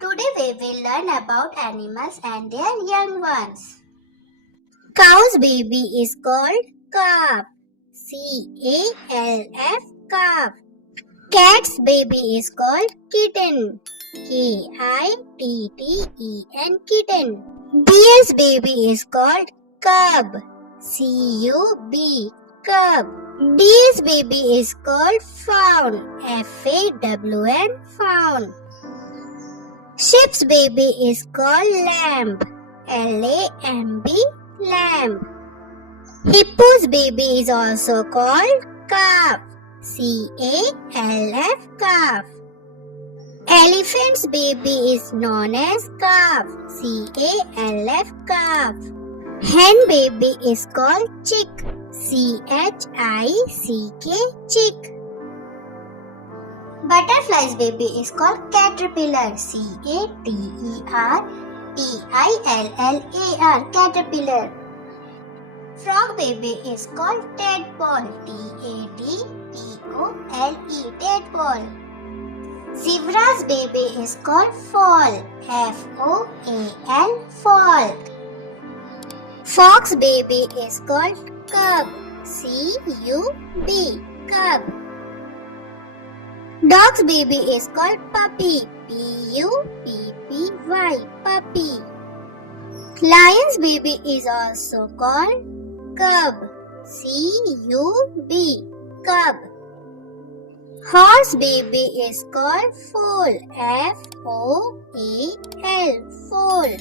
Today we will learn about animals and their young ones. Cow's baby is called calf. C-A-L-F, calf. Cat's baby is called kitten. K-I-T-T-E-N, kitten. Deer's baby is called cub. C-U-B, cub. Deer's baby is called fawn. F-A-W-N, fawn. Sheep's baby is called lamb. L-A-M-B, lamb. Hippo's baby is also called calf. C-A-L-F, calf. Elephant's baby is known as calf. C-A-L-F, calf. Hen baby is called chick. C-H-I-C-K, chick. Butterfly's baby is called caterpillar. C-A-T-E-R-P-I-L-L-A-R, caterpillar. Frog baby is called tadpole. T-A-D-P-O-L-E, tadpole. Zebra's baby is called foal. F-O-A-L, foal. Fox baby is called cub. C-U-B, cub. Dog's baby is called puppy. P-U-P-P-Y, puppy. Lion's baby is also called cub. C-U-B, cub. Horse baby is called foal. F-O-A-L, foal.